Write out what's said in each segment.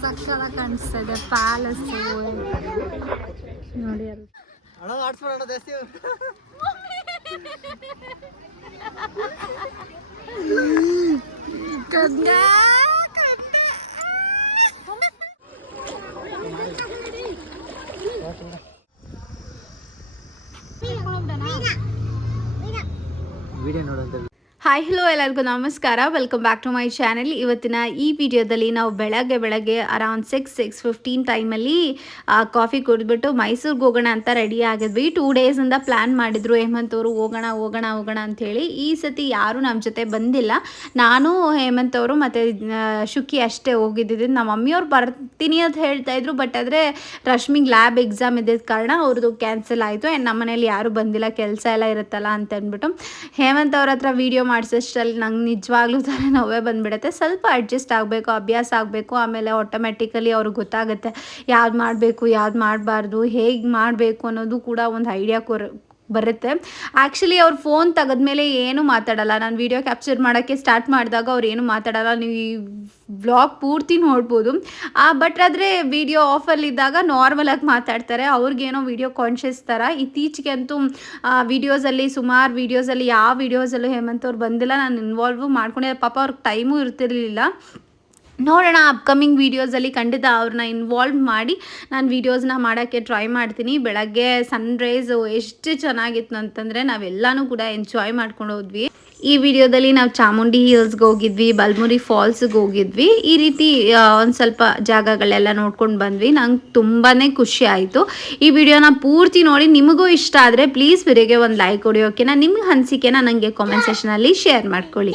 ಸಕ್ಕದ ಕಾಣಿಸ್ತಾ ಇದೆ ಪ್ಯಾಲೆಸ್ ನೋಡಿ ಅಲ್ಲಿ ಅಣ್ಣ ಆಡ್ಸ್ಬೇಡ ಜಾಸ್ತಿ ಕಂದ ವಿಡಿಯೋ ನೋಡೋಂತ ಹಾಯ್ ಹಲೋ ಎಲ್ಲರಿಗೂ ನಮಸ್ಕಾರ. Welcome back to my channel ಇವತ್ತಿನ ಈ ವಿಡಿಯೋದಲ್ಲಿ ನಾವು ಬೆಳಗ್ಗೆ ಬೆಳಗ್ಗೆ ಅರೌಂಡ್ ಸಿಕ್ಸ್ ಸಿಕ್ಸ್ ಫಿಫ್ಟೀನ್ ಟೈಮಲ್ಲಿ ಕಾಫಿ ಕುಡಿದ್ಬಿಟ್ಟು ಮೈಸೂರಿಗೆ ಹೋಗೋಣ ಅಂತ ರೆಡಿ ಆಗಿದ್ವಿ. ಟೂ ಡೇಸಿಂದ ಪ್ಲ್ಯಾನ್ ಮಾಡಿದ್ರು. ಹೇಮಂತ್ ಅವರು ಹೋಗೋಣ ಹೋಗೋಣ ಹೋಗೋಣ ಅಂಥೇಳಿ ಈ ಸತಿ ಯಾರೂ ನಮ್ಮ ಜೊತೆ ಬಂದಿಲ್ಲ. ನಾನು ಹೇಮಂತ್ ಅವರು ಮತ್ತು ಶುಕಿ ಅಷ್ಟೇ ಹೋಗಿದ್ದಿದ್ದು. ನಮ್ಮ ಮಮ್ಮಿಯವ್ರು ಬರ್ತೀನಿ ಅಂತ ಹೇಳ್ತಾ ಇದ್ರು. ಬಟ್ ಆದರೆ ರಶ್ಮಿಗೆ ಲ್ಯಾಬ್ ಎಕ್ಸಾಮ್ ಇದ್ದಿದ್ದ ಕಾರಣ ಅವ್ರದ್ದು ಕ್ಯಾನ್ಸಲ್ ಆಯಿತು. ಆ್ಯಂಡ್ ನಮ್ಮ ಮನೇಲಿ ಯಾರೂ ಬಂದಿಲ್ಲ. ಕೆಲಸ ಎಲ್ಲ ಇರುತ್ತಲ್ಲ ಅಂತ ಅಂದ್ಬಿಟ್ಟು ಹೇಮಂತ್ ಅವ್ರ ಹತ್ರ ವೀಡಿಯೋ ಮಾಡಿಸೋಷ್ಟರಲ್ಲಿ ನಂಗೆ ನಿಜವಾಗ್ಲೂ ಥರ ನೋವೇ ಬಂದುಬಿಡುತ್ತೆ. ಸ್ವಲ್ಪ ಅಡ್ಜಸ್ಟ್ ಆಗಬೇಕು, ಅಭ್ಯಾಸ ಆಗಬೇಕು, ಆಮೇಲೆ ಆಟೋಮೆಟಿಕಲಿ ಅವ್ರಿಗೆ ಗೊತ್ತಾಗುತ್ತೆ ಯಾವ್ದು ಮಾಡಬೇಕು, ಯಾವ್ದು ಮಾಡಬಾರ್ದು, ಹೇಗೆ ಮಾಡಬೇಕು ಅನ್ನೋದು ಕೂಡ ಒಂದು ಐಡಿಯಾ ಕೊರ ಬರುತ್ತೆ. ಆ್ಯಕ್ಚುಲಿ ಅವ್ರು ಫೋನ್ ತೆಗೆದ್ಮೇಲೆ ಏನು ಮಾತಾಡಲ್ಲ. ನಾನು ವೀಡಿಯೋ ಕ್ಯಾಪ್ಚರ್ ಮಾಡೋಕ್ಕೆ ಸ್ಟಾರ್ಟ್ ಮಾಡಿದಾಗ ಅವ್ರು ಏನು ಮಾತಾಡಲ್ಲ. ನೀವು ಈ ವ್ಲಾಗ್ ಪೂರ್ತಿ ನೋಡ್ಬೋದು. ಬಟ್ ಆದರೆ ವಿಡಿಯೋ ಆಫಲ್ಲಿದ್ದಾಗ ನಾರ್ಮಲಾಗಿ ಮಾತಾಡ್ತಾರೆ. ಅವ್ರಿಗೇನೋ ವಿಡಿಯೋ ಕಾನ್ಷಿಯಸ್ ಥರ ಇತ್ತೀಚೆಗೆ ಅಂತೂ ವೀಡಿಯೋಸಲ್ಲಿ ಸುಮಾರು ವೀಡಿಯೋಸಲ್ಲಿ ಯಾವ ವೀಡಿಯೋಸಲ್ಲೂ ಹೇಮಂತ್ ಅವ್ರು ಬಂದಿಲ್ಲ. ನಾನು ಇನ್ವಾಲ್ವ್ ಮಾಡ್ಕೊಂಡಿದ್ದೆ ಪಾಪ ಅವ್ರಿಗೆ ಟೈಮೂ ಇರ್ತಿರ್ಲಿಲ್ಲ. ನೋಡೋಣ ಅಪ್ಕಮಿಂಗ್ ವೀಡಿಯೋಸಲ್ಲಿ ಖಂಡಿತ ಅವ್ರನ್ನ ಇನ್ವಾಲ್ವ್ ಮಾಡಿ. ನಾನು ವೀಡಿಯೋಸ್ನ ಮಾಡೋಕ್ಕೆ ಟ್ರೈ ಮಾಡ್ತೀನಿ. ಬೆಳಗ್ಗೆ ಸನ್ರೈಸು ಎಷ್ಟು ಚೆನ್ನಾಗಿತ್ತು ಅಂತಂದರೆ ನಾವೆಲ್ಲನೂ ಕೂಡ ಎಂಜಾಯ್ ಮಾಡ್ಕೊಂಡು ಹೋದ್ವಿ. ಈ ವಿಡಿಯೋದಲ್ಲಿ ನಾವು ಚಾಮುಂಡಿ ಹಿಲ್ಸ್ಗೆ ಹೋಗಿದ್ವಿ, ಬಲ್ಮುರಿ ಫಾಲ್ಸ್ಗೆ ಹೋಗಿದ್ವಿ. ಈ ರೀತಿ ಒಂದು ಸ್ವಲ್ಪ ಜಾಗಗಳೆಲ್ಲ ನೋಡ್ಕೊಂಡು ಬಂದ್ವಿ. ನಂಗೆ ತುಂಬಾ ಖುಷಿ ಆಯಿತು. ಈ ವಿಡಿಯೋನ ಪೂರ್ತಿ ನೋಡಿ ನಿಮಗೂ ಇಷ್ಟ ಆದರೆ ಪ್ಲೀಸ್ ಬಿರಿಗೆ ಒಂದು ಲೈಕ್ ನಾನು ನಿಮ್ಗೆ ಅನಿಸಿಕೆನ ನನಗೆ ಕಾಮೆಂಟ್ ಸೆಷನಲ್ಲಿ ಶೇರ್ ಮಾಡ್ಕೊಳ್ಳಿ.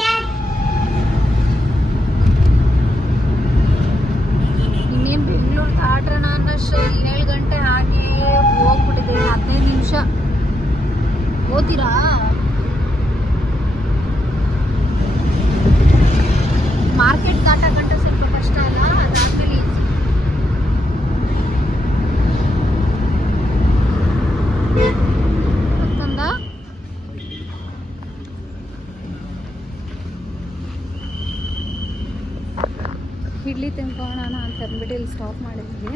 ಅನ್ನೋಷ್ಟು ಏಳು ಗಂಟೆ ಹಾಗೆ ಹೋಗ್ಬಿಟ್ಟಿದೆ ಹದಿನೈದು ನಿಮಿಷ. ಓದ್ತೀರಾ? ಮಾರ್ಕೆಟ್ ದಾಟ ಗಂಟೆ ಸ್ವಲ್ಪ ಕಷ್ಟ ಅಲ್ಲ, ಅದಾದ್ಮೇಲೆ ಈಸಿ? ಇಡ್ಲಿ ತಿನ್ಕೋಣ ಅಂತ ಅಂದ್ಬಿಟ್ಟು ಇಲ್ಲಿ ಸ್ಟಾಪ್ ಮಾಡಿದ್ವಿ.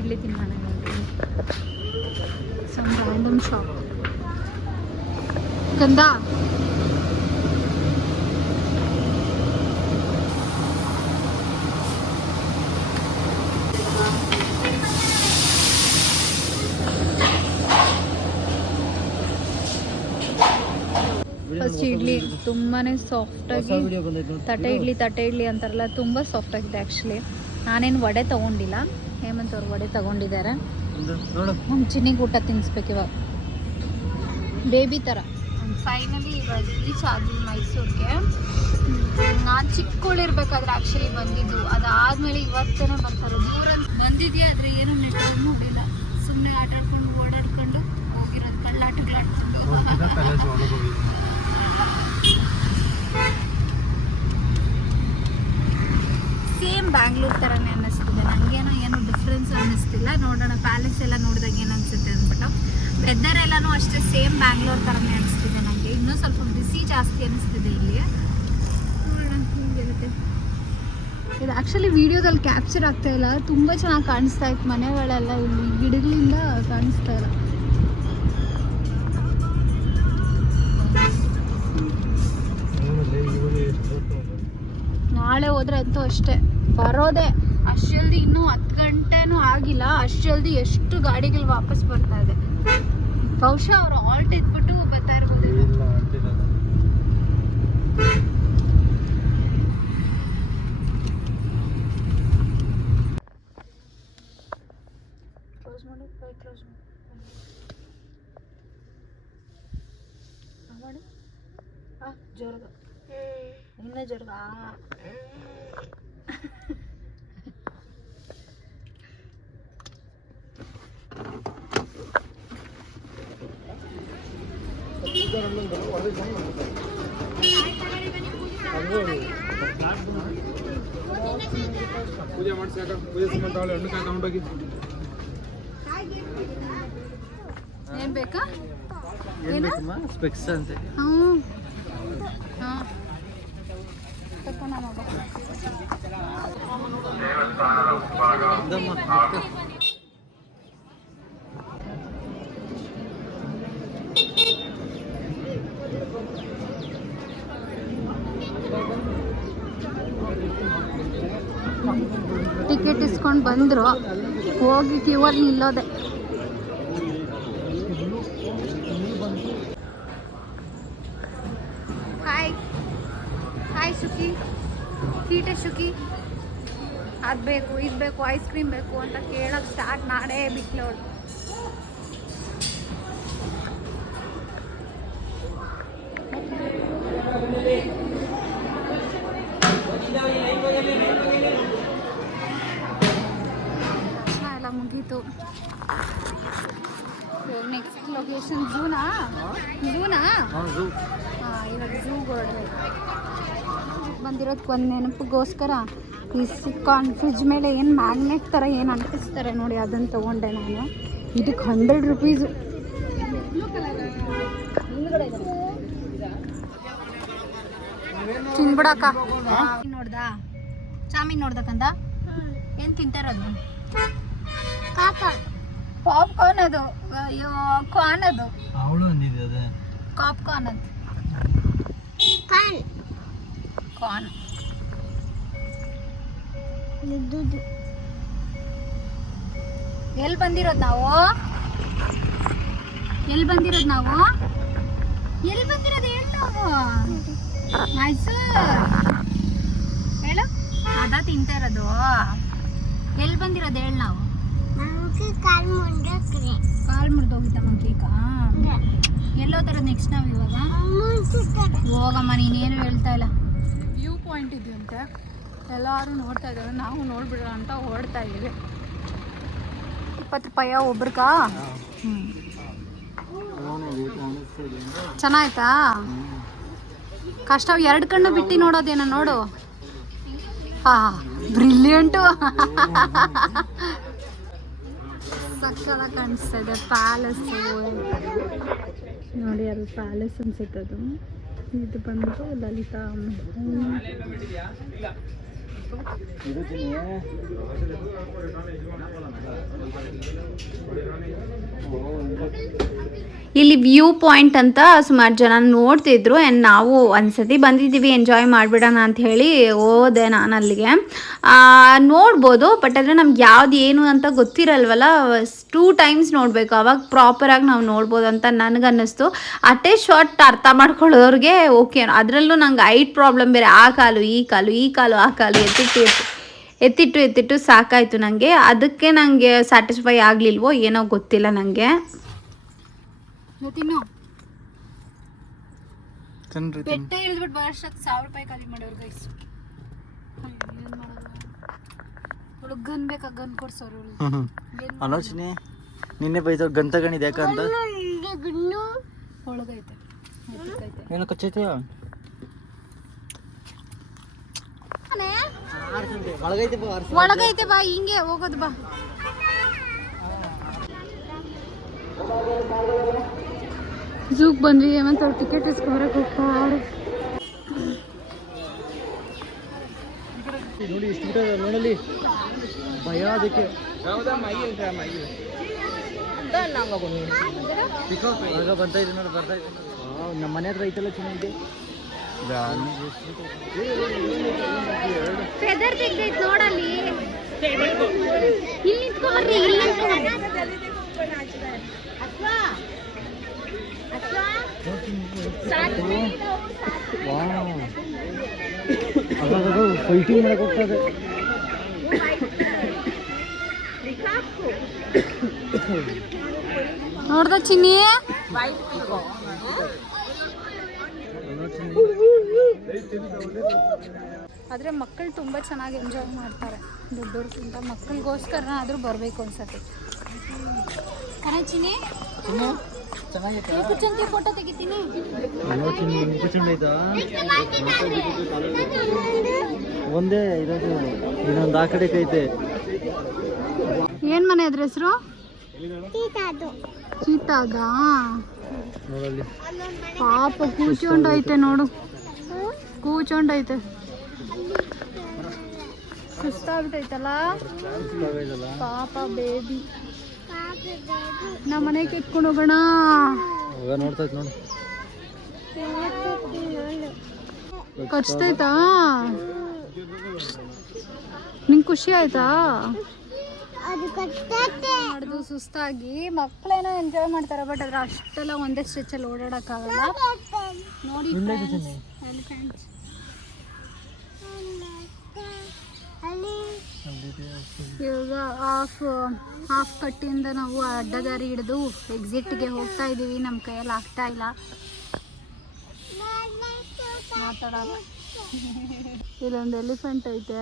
ಇಡ್ಲಿ ತಿನ್ನೋಣ ಸಮ್ ರ್ಯಾಂಡಮ್ ಶಾಪ್ ಗಂಧ. ಫಸ್ಟ್ ಇಡ್ಲಿ ತುಂಬಾನೇ ಸಾಫ್ಟ್ ಆಗಿ ತಟೆ ತಟ್ಟೆ ಇಡ್ಲಿ ತಟ್ಟೆ ಇಡ್ಲಿ ಅಂತಾರಲ್ಲ ತುಂಬ ಸಾಫ್ಟ್ ಆಗಿದೆ ಆ್ಯಕ್ಚುಲಿ ನಾನೇನು ವಡೆ ತಗೊಂಡಿಲ್ಲ. ಹೇಮಂತ್ ಅವ್ರ ವಡೆ ತಗೊಂಡಿದ್ದಾರೆ. ನೋಡು. ನಮ್ಮ ಚಿನ್ನಿಗೆ ಊಟ ತಿನ್ನಿಸ್ಬೇಕು ಇವಾಗ. ಬೇಬಿ ಥರ ಫೈನಲಿ ಇವಾಗ ರೀಚ್ ಆದ್ವಿ ಮೈಸೂರಿಗೆ. ನಾನು ಚಿಕ್ಕಳಿರ್ಬೇಕಾದ್ರೆ ಆ್ಯಕ್ಚುಲಿ ಬಂದಿದ್ದು. ಅದಾದ್ಮೇಲೆ ಇವತ್ತೇನೆ ಬರ್ತಾರೆ. ದೂರ ಬಂದಿದ್ಯಾ? ಆದ್ರೆ ಏನು ನೆಟ್ವರ್ಕ್ ಇಲ್ಲ ಸುಮ್ಮನೆ ಆಟಾಡ್ಕೊಂಡು ಓಡಾಡ್ಕೊಂಡು ಹೋಗಿರೋದು ಕಳ್ಳಾಟಗಳಾಡ್ಕೊಂಡು ಸೇಮ್ ಬ್ಯಾಂಗ್ಳೂರ್ ಥರನೇ ನನಗೇನೋ ಏನು ಡಿಫ್ರೆನ್ಸ್ ಅನ್ನಿಸ್ತಿಲ್ಲ. ನೋಡೋಣ ಪ್ಯಾಲೇಸ್ ಎಲ್ಲ ನೋಡಿದಾಗ ಏನು ಅನಿಸುತ್ತೆ ಅಂದ್ಬಿಟ್ಟು. ವೆದರ್ ಎಲ್ಲನೂ ಅಷ್ಟೇ ಸೇಮ್ ಬ್ಯಾಂಗ್ಳೂರ್ ಥರನೇ ಅನಿಸ್ತಿದೆ ನನಗೆ ಇನ್ನೂ ಸ್ವಲ್ಪ ಬಿಸಿ ಜಾಸ್ತಿ ಅನಿಸ್ತಿದೆ ಇಲ್ಲಿ. ನೋಡೋಣ ಹೇಗಿರುತ್ತೆ ಇದು ಆ್ಯಕ್ಚುಲಿ ವೀಡಿಯೋದಲ್ಲಿ ಕ್ಯಾಪ್ಚರ್ ಆಗ್ತಾ ಇಲ್ಲ. ತುಂಬ ಚೆನ್ನಾಗಿ ಕಾಣಿಸ್ತಾ ಇತ್ತು. ಮನೆಗಳೆಲ್ಲ ಇಲ್ಲಿ ಗಿಡಗಳಿಂದ ಕಾಣಿಸ್ತಾ ಇಲ್ಲ. ನಾಳೆ ಹೋದ್ರೆ ಅಂತೂ ಅಷ್ಟೇ. ಬರೋದೇ. ಅಷ್ಟು ಜಲ್ದಿ ಇನ್ನೂ ಹತ್ತು ಗಂಟೆನೂ ಆಗಿಲ್ಲ. ಅಷ್ಟು ಜಲ್ದಿ ಎಷ್ಟು ಗಾಡಿಗಳು ವಾಪಸ್ ಬರ್ತಾ ಇದೆ. ಬಹುಶಃ ಅವ್ರು ಆಲ್ಟ್ ಇದ್ಬಿಟ್ಟು ಬರ್ತಾ ಇರ್ಬೋದು. ಜ್ವರ ಇನ್ನೂ ಜೋರಾಗ ಪೂಜೆ ಮಾಡಿಸಿ ಪೂಜೆ ತಗೊಳ್ಳಿ ಹಣ್ಣು ಕಾಯಿ ತಗೊಂಡೋಗಿ ಏನ್ ಬೇಕಾ? ಏನು ಬೇಕಮ್ಮ? ಸ್ಪೆಕ್ಸ್ ಅಂತ ಹ್ಞೂ ಹಾಂ ಮಾಡ್ಕೊಳ ನೋಡು ಇದಮ್ಮ, ಮತ್ತೆ. ಟಿಕೆಟ್ ಇಸ್ಕೊಂಡು ಬಂದರು ಹೋಗಿ ಕ್ಯೂವಲ್ಲಿ ನಿಲ್ಲೋದೆ. ಹಾಯ್ ಹಾಯ್ ಶುಕಿ ಕೀಟ ಶುಕಿ ಅದು ಬೇಕು, ಇದು ಬೇಕು ಐಸ್ ಕ್ರೀಮ್ ಬೇಕು ಅಂತ ಕೇಳೋಕೆ ಸ್ಟಾರ್ಟ್ ಮಾಡೇ ಬಿಟ್ಲೋಳು ಮುಗೀತು ನೆಕ್ಸ್ಟ್ ಲೊಕೇಶನ್ ಝೂನಾ ಝೂನಾ. ಹಾಂ ಇವಾಗ ಝೂಗೆ ಹೊರಡ್ಬೇಕು ಬಂದಿರೋದಕ್ಕೆ ಒಂದು ನೆನಪಿಗೋಸ್ಕರ ಈ ಸಿಕ್ಕಾನ್ ಫ್ರಿಜ್ ಮೇಲೆ ಏನು ಮ್ಯಾಗ್ನೆಟ್ ಥರ ಏನು ಅಂಟಿಸ್ತಾರೆ ನೋಡಿ ಅದನ್ನು ತೊಗೊಂಡೆ ನಾನು. ಇದಕ್ಕೆ ಹಂಡ್ರೆಡ್ ರುಪೀಸು ತಿನ್ಬಿಡಕ್ಕ. ನೋಡ್ದಾ? ಚಾಮಿನ್ ನೋಡ್ದಕ್ಕಂದ ಏನು ತಿಂತಾರದು ಪಾಪ್ಕಾರ್ನ್ ಅದು ಅಯ್ಯೋ ಕಾರ್ನ್ ಅದು. ಅವಳು ಅಂದಿದೆ ಅದೇ. ಪಾಪ್ಕಾರ್ನ್ ಅದು. ಕಾರ್ನ್ ಎಲ್ಲಿ ಬಂದಿರೋದು ನಾವು? ಎಲ್ಲಿ ಬಂದಿರೋದು ನಾವು? ಎಲ್ಲಿ ಬಂದಿರೋದು ಹೇಳಿ ನಾವು ಮೈಸೂರು ಹೇಳು. ಅದ ತಿಂತಾ ಇರೋದು. ಎಲ್ಲಿ ಬಂದಿರೋದು ಹೇಳಿ ನಾವು? ಕಾಲ್ ಮುರಿದೋಗಿತ್ತಮ್ಮ ಕೇಕ ಎಲ್ಲೋ ತರ ನೆಕ್ಸ್ಟ್ ನಾವು ಇವಾಗ? ಹೋಗಮ್ಮ ನೀನೇನು ಹೇಳ್ತಾ ಇಲ್ಲ. ವ್ಯೂ ಪಾಯಿಂಟ್ ಇದೆಯಂತೆ. ಎಲ್ಲರೂ ನೋಡ್ತಾ ಇದ್ದಾರೆ. ನಾವು ನೋಡ್ಬಿಡೋಣ ಅಂತ ಓಡ್ತಾ ಇದ್ದೀವಿ. ಇಪ್ಪತ್ತು ರೂಪಾಯ ಒಬ್ರಿಗ ಚೆನ್ನಾಯ್ತಾ? ಕಷ್ಟ ಎರಡು ಕಣ್ಣು ಬಿಟ್ಟು ನೋಡೋದೇನ ನೋಡು? ಹಾ ಬ್ರಿಲಿಯಂಟು ಸಕ್ಕದ ಕಾಣಿಸ್ತಾ ಇದೆ ಪ್ಯಾಲೇಸ್ ನೋಡಿ ಅದು ಪ್ಯಾಲೇಸ್ ಅನ್ಸುತ್ತೆ ಅದು. ಇದು ಬಂದು ಲಲಿತಾ ಇಲ್ಲಿ ವ್ಯೂ ಪಾಯಿಂಟ್ ಅಂತ ಸುಮಾರು ಜನ ನೋಡ್ತಿದ್ರು ಆ್ಯಂಡ್ ನಾವು ಒಂದ್ಸತಿ ಬಂದಿದ್ದೀವಿ ಎಂಜಾಯ್ ಮಾಡಿಬಿಡೋಣ ಅಂತ ಹೇಳಿ ಹೋದೆ ನಾನು ಅಲ್ಲಿಗೆ. ನೋಡ್ಬೋದು ಬಟ್ ಅಂದರೆ ನಮ್ಗೆ ಯಾವ್ದು ಏನು ಅಂತ ಗೊತ್ತಿರಲ್ವಲ್ಲ ಟೂ ಟೈಮ್ಸ್ ನೋಡಬೇಕು, ಅವಾಗ ಪ್ರಾಪರಾಗಿ ನಾವು ನೋಡ್ಬೋದು ಅಂತ ನನಗನ್ನಿಸ್ತು. ಅಟೇ ಶಾರ್ಟ್ ಅರ್ಥ ಮಾಡ್ಕೊಳ್ಳೋರಿಗೆ ಓಕೆ ಅದರಲ್ಲೂ ನಂಗೆ ಐಟ್ ಪ್ರಾಬ್ಲಮ್ ಬೇರೆ, ಆ ಕಾಲು, ಈ ಕಾಲು ಈ ಕಾಲು, ಆ ಕಾಲು ಎತ್ತಿಟ್ಟು ಎತ್ತಿ- ಎತ್ತಿಟ್ಟು ಎತ್ತಿಟ್ಟು ಸಾಕಾಯಿತು ನನಗೆ ಅದಕ್ಕೆ ನನಗೆ ಸ್ಯಾಟಿಸ್ಫೈ ಆಗಲಿಲ್ವೋ ಏನೋ ಗೊತ್ತಿಲ್ಲ ನನಗೆ ಗನ್ ಗನ್ ಆಲೋಚನೆ ನಿನ್ನೆ ಬೈದ ಗಂತ ತಗೊಂಡಿದ್ದೆ ಯಾಕಂತ ಒಳಗೈತೆ. ಏನೋ ಕಚ್ಚೈತೆ ಒಳಗೈತೆ ಬಾ ಹಿಂಗೆ ಹೋಗೋದು ಬಾ ಝೂಗ್ ಬಂದ್ವಿ ಮತ್ತೆ ಟಿಕೆಟ್ ಇಸ್ಕೊಬರಕ್ಕೆ ಹೋಗ್ತಾರೆ ನೋಡಿ ಬಿಟ್ಟ ನೋಡಲಿ ಭಯ ಅದಕ್ಕೆ ಬರ್ತಾ ಇದೆ ನೋಡಿ ಬರ್ತಾ ಇದೆ ನಮ್ಮ ಮನೆ ಹತ್ರ ಐತಲ್ಲ ಚೆನ್ನಾಗಿದೆ ಫೆದರ್ ತೆಗ್ದೈತ್ ನೋಡಲ್ಲಿ ಇಲ್ಲಿ ನಿಂತ್ಕೊಂಡ್ರಿ ಇಲ್ಲಿ ಫೈಟಿಂಗ್ ಮಾಡಕ್ ಹೋಗ್ತದೆ ನೋಡ್ದ ಚಿನ್ನಿ ಆದರೆ ಮಕ್ಕಳು ತುಂಬ ಚೆನ್ನಾಗಿ ಎಂಜಾಯ್ ಮಾಡ್ತಾರೆ. ದೊಡ್ಡವ್ರಿಗಿಂತ ಮಕ್ಕಳಿಗೋಸ್ಕರ ಆದರೂ ಬರಬೇಕು ಅನ್ಸತ್ತೆ ಕಣ ಚಿನ್ನಿ ಚೆನ್ನಾಗೈತೆ ಕುಚ್ಚಂತಿ ಫೋಟೋ ತೆಗಿತೀನಿ. ಆಲೋಚನೆ ಕುಚುಂಡ ಆಯ್ತಾ? ಒಂದೇ ಇರೋದು ಇನ್ನೊಂದು ಆ ಕಡೆ ಐತೆ. ಏನು ಮನೆ ಅದ್ರ ಹೆಸರು? ಚೀತಾದಾ ಪಾಪ ಕೂಚೊಂಡೈತೆ ನೋಡು. ಕೂಚ್ಕೊಂಡೈತೆ ಸುಸ್ತಾಗ್ಬಿಟ್ಟೈತಲ್ಲ ಪಾಪ ಬೇಬಿ ನಮ್ಮ ಮನೆಗೆ ಇಟ್ಕೊಂಡು ಹೋಗೋಣ. ಹೋಗ ನೋಡ್ತೈತೆ ನೋಡು. ಕಚ್ತೈತಾ? ನಿಂಗೆ ಖುಷಿ ಆಯ್ತಾ? ಮಾಡಿದು ಸುಸ್ತಾಗಿ. ಮಕ್ಕಳೇನೋ ಎಂಜಾಯ್ ಮಾಡ್ತಾರೆ ಬಟ್ ಅದ್ರ ಅಷ್ಟೆಲ್ಲ ಒಂದೇ ಸ್ಟ್ರೆಚಲ್ಲಿ ಓಡಾಡಕ್ಕಾಗಲ್ಲ. ನೋಡಿ ಎಲಿಫೆಂಟ್ಸ್ ಇವಾಗ ಹಾಫ್ ಹಾಫ್ ಕಟ್ಟಿಂದ ನಾವು ಅಡ್ಡದಾರಿ ಹಿಡಿದು ಎಕ್ಸಿಟ್ಗೆ ಹೋಗ್ತಾ ಇದ್ದೀವಿ ನಮ್ಮ ಕೈಯಲ್ಲಿ ಆಗ್ತಾ ಇಲ್ಲ. ಮಾತಾಡಲ್ಲ ಇಲ್ಲೊಂದು ಎಲಿಫೆಂಟ್ ಐತೆ.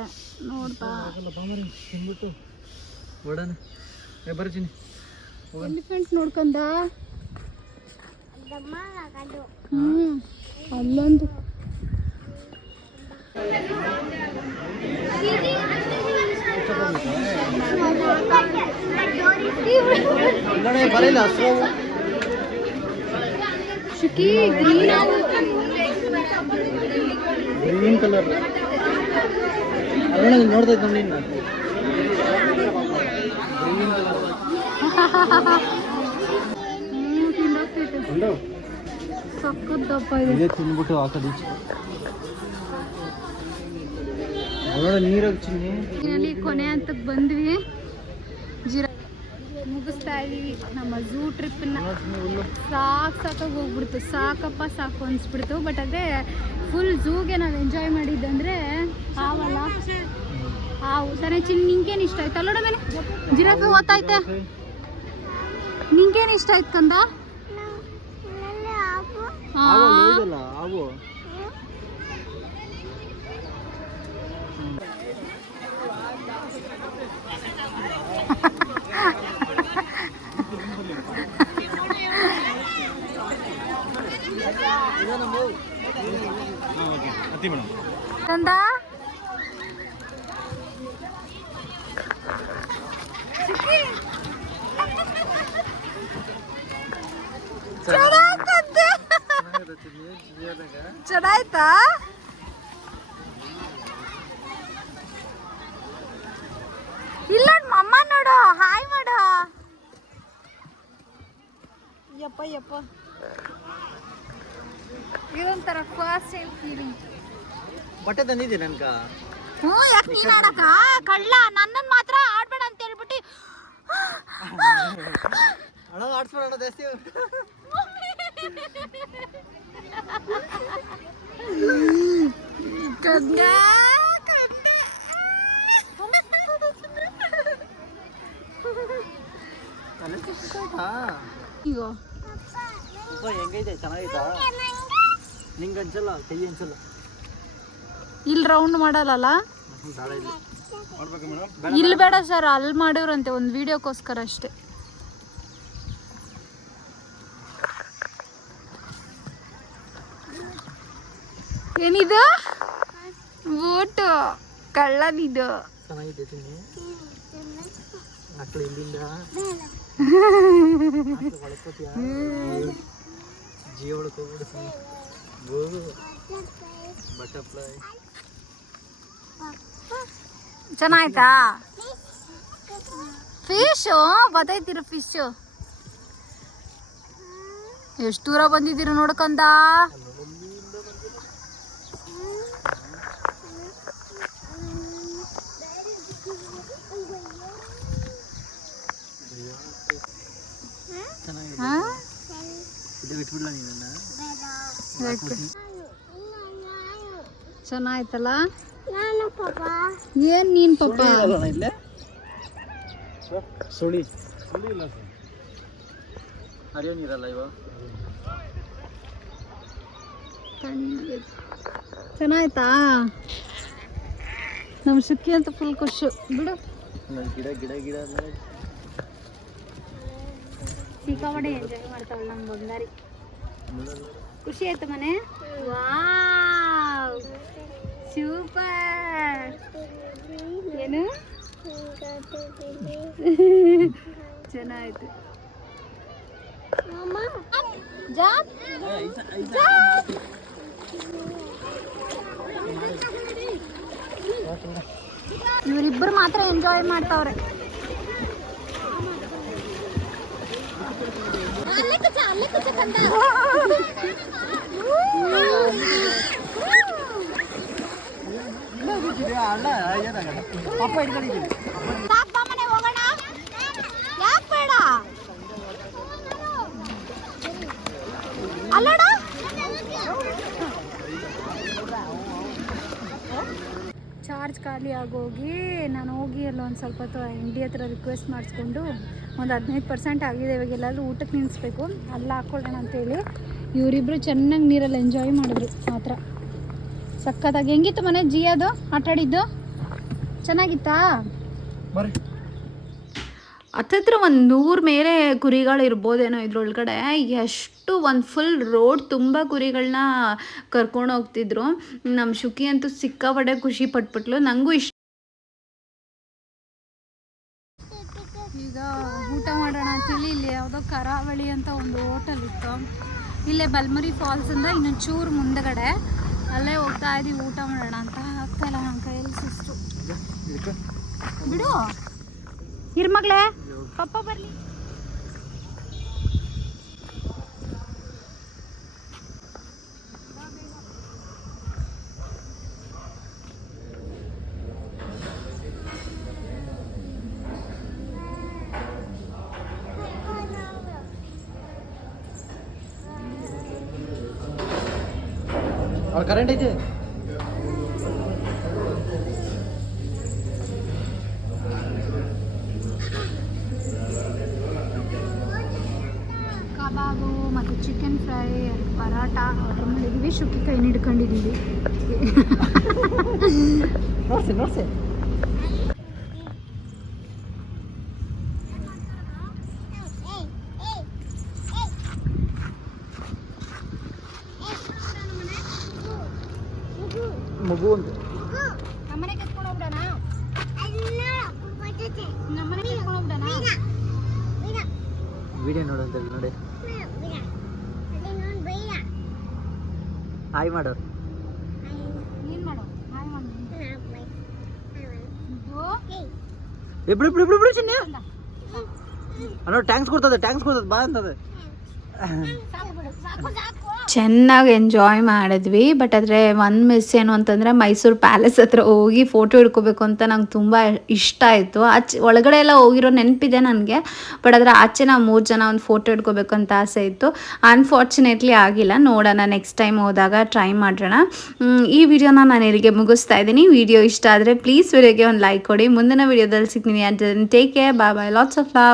ನೋಡ್ತಾ. ತಿನ್ಬಿಟ್ಟು ಬರ್ತೀನಿ ಎಲಿಫೆಂಟ್ ನೋಡ್ಕೊಂಡ? ಹ್ಮ್, ಅಲ್ಲೊಂದು. ಬರಲ್ಲ ಹಸ್ರು ಶುಕಿ ಗ್ರೀನ್ ಗ್ರೀನ್ ಕಲರ್ ಅಲ್ಲ ನೋಡ್ತೈತೆ ನೋಡಿ ನಿನ್ನ ಗ್ರೀನ್ ಕಲರ್ ತಿಂದೋಗ್ತೈತೆ ಸಕ್ಕತ್ ದಪ್ಪ ಇದೆ ಇದೇ ತಿಂದ್ಬಿಟ್ಟು ಹಾಕೋದು ಈಚೆ ಚಿನ್ನಿ. ಇಲ್ಲಿ ಕೊನೆ ಅಂತ ಬಂದ್ವಿ. ಜಿರಾ ಮುಗಿಸ್ತಾ ಇದೀವಿ ನಮ್ಮ ಝೂ ಟ್ರಿಪ್ ಸಾಕು ಸಾಕಾಗಿ ಹೋಗ್ಬಿಡ್ತು. ಸಾಕಪ್ಪ ಸಾಕು ಅನ್ಸ್ಬಿಡ್ತು. ಬಟ್ ಅದೇ ಫುಲ್ ಝೂಗೆ ನಾವು ಎಂಜಾಯ್ ಮಾಡಿದ್ದಂದ್ರೆ ಹಾವಲ್ಲ. ಹಾವು ತಾನೆ ಚಿನ್ ನಿಂಗೇನು ಇಷ್ಟ ಆಯ್ತು? ಅಲ್ಲೋಡ ಮನೆ. ಜಿರಾಫೆ ಓದ್ತೈತೆ ನಿಂಗೇನು ಇಷ್ಟ ಆಯ್ತು ಕಂದ? ಹಾ ಆವು ಮೇಡಮ್. ಕಂದ ಚೆನ್ನಾಯ್ತಾ? ಇಲ್ಲ ಅಮ್ಮ ನೋಡು, ಹಾಯ್ ಮಾಡು. ಯಪ್ಪ ಯಪ್ಪ. ಇದೊಂಥರ ಫಸ್ಟ್ ಟೈಮ್ ಫೀಲಿಂಗ್ ಬಟ್ಟೆ ತಂದಿದ್ದೆ ನನ್ಗ? ಹ್ಞೂ ಯಾಕೆ ನೀನ್ ಆಡಕ ಕಳ್ಳ ನನ್ನನ್ ಮಾತ್ರ ಆಡ್ಬೇಡ ಅಂತ ಹೇಳ್ಬಿಟ್ಟು. ಅಣ್ಣ ಆಡ್ಸ್ಬೇಡ ಅಣ್ಣ ಜಾಸ್ತಿ. ಸುತ್ತಾಯ್ತಾ ಅಯ್ಯೋ. ಹೆಂಗೈತೆ? ಚೆನ್ನಾಗೈತಾ? ನಿಂಗೆ ಅನ್ಸಲ್ಲ ಕೈ ಅನ್ಸಲ್ಲ. ಇಲ್ಲಿ ರೌಂಡ್ ಮಾಡಲ್ಲಲ್ಲ? ಇಲ್ಲಿ ಬೇಡ ಸರ್ ಅಲ್ಲಿ ಮಾಡಿವ್ರಂತೆ ಒಂದು ವಿಡಿಯೋಕ್ಕೋಸ್ಕರ ಅಷ್ಟೇ. ಏನಿದು? ಬೋಟು ಕಳ್ಳನಿದು ಜೀವ ಬಟರ್ಫ್ಲೈ. ಚೆನ್ನಾಯ್ತಾ? ಫಿಶು ಗೊತ್ತೈತಿರು ಫಿಶು ಎಷ್ಟು ದೂರ ಬಂದಿದ್ದೀರ ಯಾಕೆ? ಚೆನ್ನಾಯ್ತಲ್ಲ? ಏನ್ ನೀನ್ ಪಾಪ? ಇಲ್ಲೇ? ಸುಳಿ. ಸುಳಿ ಇಲ್ಲ ಸರ್. ಹರಿಯೋ ನೀರಲ್ಲ ಇವ ತಣ್ಣಗೈತೆ. ಚೆನ್ನಾಯ್ತಾ? ನಮ್ ಸುಕ್ಕಿ ಅಂತ ಫುಲ್ ಖುಷಿ. ಬಿಡು. ನನ್ ಗಿಡ ಗಿಡ ಗಿಡ ಸಿಕ್ಕಾಪಟ್ಟೆ ಎಂಜಾಯ್ ಮಾಡ್ತಾವಳ ನಮ್ಮ ಬಂಗಾರಿ. ಖುಷಿ ಆಯ್ತು ಮನೆ? ವಾ ಸೂಪರ್. ಏನು? ಚೆನ್ನಾಯ್ತು ಜಾಬ್ ಏ, ಐಸ- ಐಸ- ಇವರಿಬ್ಬರು ಮಾತ್ರ ಎಂಜಾಯ್ ಮಾಡ್ತಾವ್ರೆ. ಅಲ್ಲ ಏನಾಗಲ್ಲ ಪಪ್ಪ ಹಿಡ್ಕೊಂಡಿದ್ದೀವಿ ಹೋಗೋಣ ಯಾಕೆ ಬೇಡ ಅಲ್ಲೋಡ ಚಾರ್ಜ್ ಖಾಲಿ ಆಗೋಗಿ ನಾನು ಹೋಗಿ ಅಲ್ಲೊಂದು ಒಂದು ಸ್ವಲ್ಪ ಹೊತ್ತು ಎಂಡಿ ಹತ್ರ ರಿಕ್ವೆಸ್ಟ್ ಮಾಡಿಸ್ಕೊಂಡು ಒಂದು ಹದಿನೈದು ಪರ್ಸೆಂಟ್ ಆಗಿದೆ ಇವಾಗ ಎಲ್ಲಾದರೂ ಊಟಕ್ಕೆ ನಿಲ್ಲಿಸ್ಬೇಕು. ಅಲ್ಲ ಹಾಕ್ಕೊಳ್ಳೋಣ ಅಂತೇಳಿ. ಇವರಿಬ್ಬರು ಚೆನ್ನಾಗಿ ನೀರಲ್ಲಿ ಎಂಜಾಯ್ ಮಾಡಿದ್ರು ಮಾತ್ರ. ಸಖತ್ತಾಗಿ. ಹೆಂಗಿತ್ತು ಮನೆ ಜಿಯೋದು? ಆಟ ಆಡಿದ್ದು ಚೆನ್ನಾಗಿತ್ತಾ? ಬರ್ರಿ. ಹತ್ತತ್ರ ಒಂದು ನೂರು ಮೇಲೆ ಕುರಿಗಳು ಇರ್ಬೋದೇನೋ ಇದ್ರೊಳಗಡೆ. ಎಷ್ಟು ಒಂದು ಫುಲ್ ರೋಡ್ ತುಂಬ ಕುರಿಗಳನ್ನ ಕರ್ಕೊಂಡು ಹೋಗ್ತಿದ್ರು. ನಮ್ಮ ಶುಕಿ ಅಂತೂ ಸಿಕ್ಕಾಪಟ್ಟೆ ಖುಷಿ ಪಟ್ಬಿಟ್ಲು. ನನಗೂ ಇಷ್ಟ. ಈಗ ಊಟ ಮಾಡೋಣ ಅಂತೇಳಿ ಇಲ್ಲಿ ಯಾವುದೋ ಕರಾವಳಿ ಅಂತ ಒಂದು ಹೋಟೆಲ್ ಇತ್ತು. ಇಲ್ಲೇ ಬಲ್ಮುರಿ ಫಾಲ್ಸಿಂದ ಇನ್ನೊಂದು ಚೂರು ಮುಂದಗಡೆ. ಅಲ್ಲೇ ಹೋಗ್ತಾ ಇದೀವಿ ಊಟ ಮಾಡೋಣ ಅಂತ. ಆಗ್ತಾ ಇಲ್ಲ ನಮ್ಮ ಕೈಯಲ್ಲಿ ಸುಸ್ತು. ಬಿಡು. ಹಿರ್ಮಗ್ಳೆ ಪಪ್ಪ ಬರ್ಲಿ. ಅವ್ರ ಕರೆಂಟ್ ಐತಿ ಕಬಾಬು ಮತ್ತು ಚಿಕನ್ ಫ್ರೈ ಪರಾಟ ಆರ್ಡರ್ ಮಾಡಿದ್ದೀವಿ ಶುಕ್ಕಿ ಕೈ ಹಿಡ್ಕೊಂಡಿದ್ದೀವಿ ನೋಡ್ಸಿ ನೋಡ್ಸಿ ಇಬ್ರು ಇಬ್ರು ಬಿಡು ಇಬ್ರು ಚಿನ್ನ. ಟ್ಯಾಂಕ್ಸ್ ಕೊಡ್ತದೆ ಟ್ಯಾಂಕ್ಸ್ ಕೊಡ್ತದೆ ಬಾ ಅಂತದೆ. ಚೆನ್ನಾಗಿ ಎಂಜಾಯ್ ಮಾಡಿದ್ವಿ ಬಟ್ ಆದರೆ ಒನ್ ಮಿಸ್ ಏನು ಅಂತಂದರೆ ಮೈಸೂರು ಪ್ಯಾಲೇಸ್ ಹತ್ರ ಹೋಗಿ ಫೋಟೋ ಹಿಡ್ಕೋಬೇಕು ಅಂತ ನಂಗೆ ತುಂಬ ಇಷ್ಟ ಆಯಿತು. ಆಚೆ, ಒಳಗಡೆ ಎಲ್ಲ ಹೋಗಿರೋ ನೆನಪಿದೆ ನನಗೆ ಬಟ್ ಆದರೆ ಆಚೆ ನಾವು ಮೂರು ಜನ ಒಂದು ಫೋಟೋ ಹಿಡ್ಕೋಬೇಕು ಅಂತ ಆಸೆ ಇತ್ತು. ಅನ್ಫಾರ್ಚುನೇಟ್ಲಿ ಆಗಿಲ್ಲ, ನೋಡೋಣ ನೆಕ್ಸ್ಟ್ ಟೈಮ್ ಹೋದಾಗ ಟ್ರೈ ಮಾಡೋಣ. ಈ ವಿಡಿಯೋನ ನಾನು ಇಲ್ಲಿಗೆ ಮುಗಿಸ್ತಾ ಇದ್ದೀನಿ. ವಿಡಿಯೋ ಇಷ್ಟ ಆದರೆ ಪ್ಲೀಸ್ ವಿಡಿಯೋಗೆ ಒಂದು ಲೈಕ್ ಕೊಡಿ. ಮುಂದಿನ ವಿಡಿಯೋದಲ್ಲಿ ಸಿಗ್ತೀನಿ. ಅಂತ take care bye bye lots of love